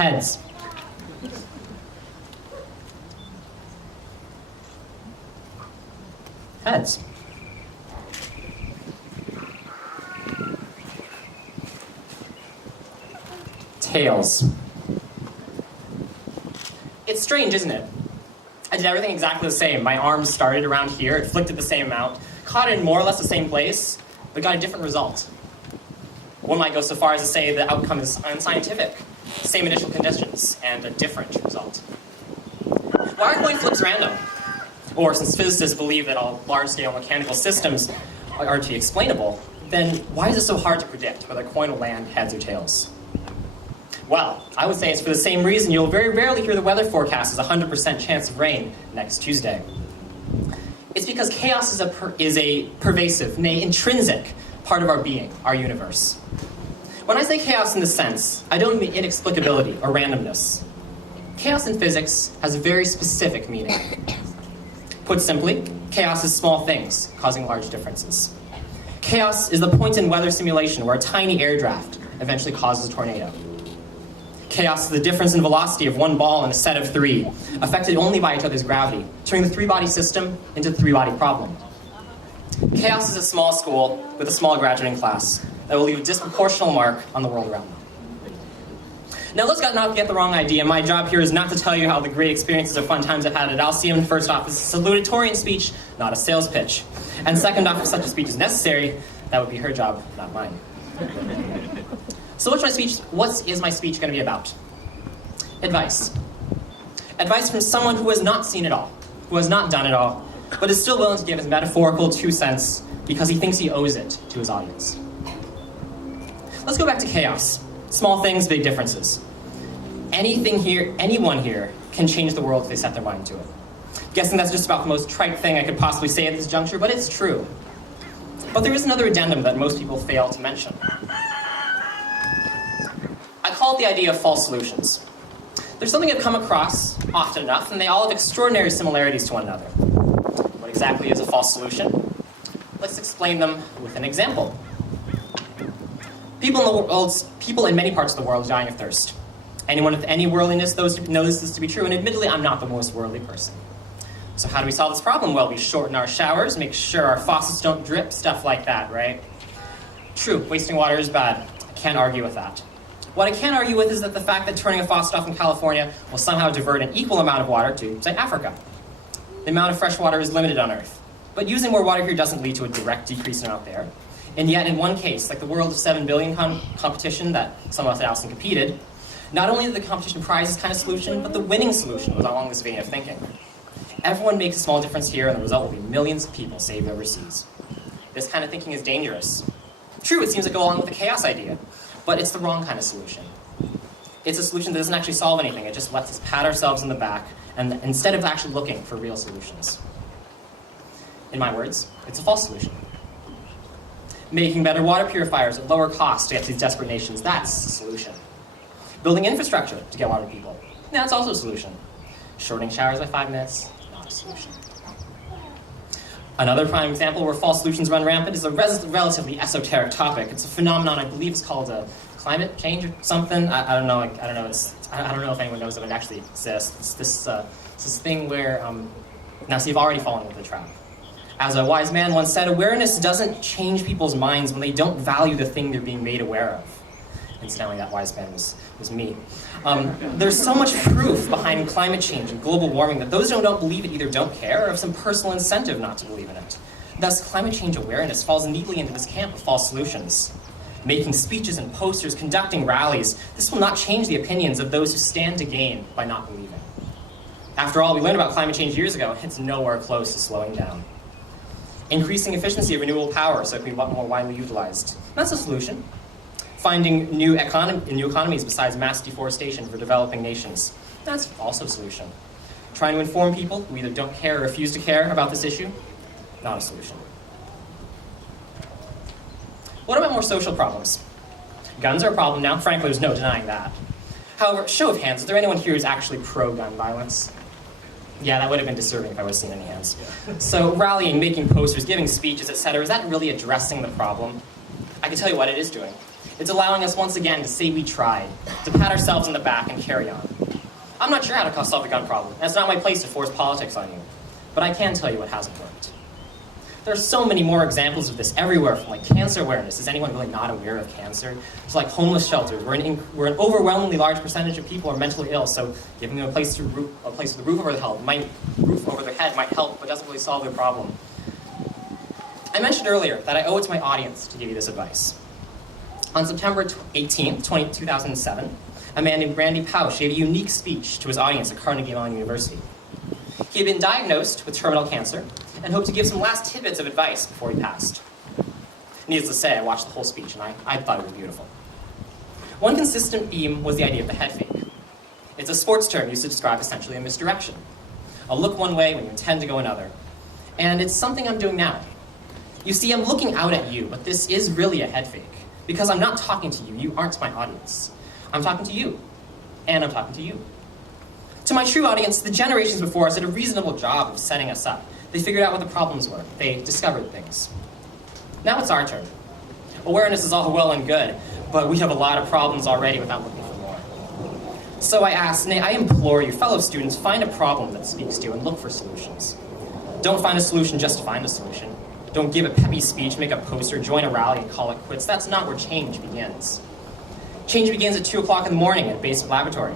Heads. Heads. Tails. It's strange, isn't it? I did everything exactly the same. My arms started around here, it flicked at the same amount, caught it in more or less the same place, but got a different result. One might go so far as to say the outcome is unscientific. Same initial conditions, and a different result. Why are coin flips random? Or since physicists believe that all large-scale mechanical systems are to be explainable, then why is it so hard to predict whether a coin will land heads or tails? Well, I would say it's for the same reason you'll very rarely hear the weather forecast as a 100% chance of rain next Tuesday. It's because chaos is a pervasive, nay, intrinsic part of our being, our universe. When I say chaos in this sense, I don't mean inexplicability or randomness. Chaos in physics has a very specific meaning. Put simply, chaos is small things causing large differences. Chaos is the point in weather simulation where a tiny air draft eventually causes a tornado. Chaos is the difference in velocity of one ball in a set of three, affected only by each other's gravity, turning the three-body system into the three-body problem. Chaos is a small school with a small graduating class that will leave a disproportional mark on the world around them. Now let's not get the wrong idea. My job here is not to tell you how the great experiences or fun times I've had at Alcyon. First off, it's a salutatorian speech, not a sales pitch. And second off, if such a speech is necessary, that would be her job, not mine. So what is my speech going to be about? Advice. Advice from someone who has not seen it all, who has not done it all, but is still willing to give his metaphorical 2 cents because he thinks he owes it to his audience. Let's go back to chaos. Small things, big differences. Anyone here can change the world if they set their mind to it. Guessing that's just about the most trite thing I could possibly say at this juncture, but it's true. But there is another addendum that most people fail to mention. I call it the idea of false solutions. There's something I've come across often enough, and they all have extraordinary similarities to one another. What exactly is a false solution? Let's explain them with an example. People in many parts of the world are dying of thirst. Anyone with any worldliness knows this to be true, and admittedly, I'm not the most worldly person. So how do we solve this problem? Well, we shorten our showers, make sure our faucets don't drip, stuff like that, right? True, wasting water is bad. I can't argue with that. What I can argue with is that the fact that turning a faucet off in California will somehow divert an equal amount of water to, say, Africa. The amount of fresh water is limited on Earth. But using more water here doesn't lead to a direct decrease in out there. And yet, in one case, like the World of 7 Billion competition that some of us at Alcyon competed, not only did the competition prize this kind of solution, but the winning solution was along this vein of thinking. Everyone makes a small difference here, and the result will be millions of people saved overseas. This kind of thinking is dangerous. True, it seems to go along with the chaos idea, but it's the wrong kind of solution. It's a solution that doesn't actually solve anything. It just lets us pat ourselves in the back, and instead of actually looking for real solutions. In my words, it's a false solution. Making better water purifiers at lower cost to get to these desperate nations, that's the solution. Building infrastructure to get water to people, that's also a solution. Shortening showers by 5 minutes, not a solution. Another prime example where false solutions run rampant is a relatively esoteric topic. It's a phenomenon I believe is called climate change or something. I don't know. I don't know if anyone knows that it actually exists. It's this thing where now, so you've already fallen into the trap. As a wise man once said, awareness doesn't change people's minds when they don't value the thing they're being made aware of. Incidentally, that wise man was me. There's so much proof behind climate change and global warming that those who don't believe it either don't care or have some personal incentive not to believe in it. Thus, climate change awareness falls neatly into this camp of false solutions. Making speeches and posters, conducting rallies, this will not change the opinions of those who stand to gain by not believing. After all, we learned about climate change years ago, it's nowhere close to slowing down. Increasing efficiency of renewable power so it can be more widely utilized. That's a solution. Finding new economies besides mass deforestation for developing nations. That's also a solution. Trying to inform people who either don't care or refuse to care about this issue. Not a solution. What about more social problems? Guns are a problem now. Frankly, there's no denying that. However, show of hands, is there anyone here who's actually pro-gun violence? Yeah, that would have been disturbing if I would have seen any hands. So rallying, making posters, giving speeches, etc., is that really addressing the problem? I can tell you what it is doing. It's allowing us once again to say we tried, to pat ourselves on the back and carry on. I'm not sure how to solve the gun problem, and it's not my place to force politics on you. But I can tell you what hasn't worked. There are so many more examples of this everywhere, from like cancer awareness. Is anyone really not aware of cancer? It's like homeless shelters, where an overwhelmingly large percentage of people are mentally ill, so giving them a place with a roof over their head might help, but doesn't really solve their problem. I mentioned earlier that I owe it to my audience to give you this advice. On September 18th, 2007, a man named Randy Pausch gave a unique speech to his audience at Carnegie Mellon University. He had been diagnosed with terminal cancer and hoped to give some last tidbits of advice before he passed. Needless to say, I watched the whole speech and I thought it was beautiful. One consistent theme was the idea of the head fake. It's a sports term used to describe essentially a misdirection. A look one way when you intend to go another. And it's something I'm doing now. You see, I'm looking out at you, but this is really a head fake. Because I'm not talking to you, you aren't my audience. I'm talking to you, and I'm talking to you. To my true audience, the generations before us did a reasonable job of setting us up. They figured out what the problems were. They discovered things. Now it's our turn. Awareness is all well and good, but we have a lot of problems already without looking for more. So I implore you, fellow students, find a problem that speaks to you and look for solutions. Don't find a solution just to find a solution. Don't give a peppy speech, make a poster, join a rally, and call it quits. That's not where change begins. Change begins at 2 o'clock in the morning at a basic laboratory.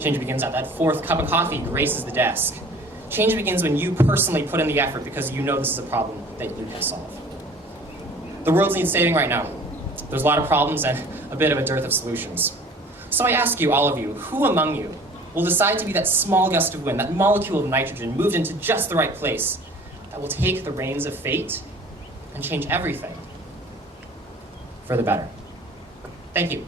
Change begins at that 4th cup of coffee graces the desk. Change begins when you personally put in the effort because you know this is a problem that you can solve. The world needs saving right now. There's a lot of problems and a bit of a dearth of solutions. So I ask you, all of you, who among you will decide to be that small gust of wind, that molecule of nitrogen moved into just the right place, that will take the reins of fate and change everything for the better? Thank you.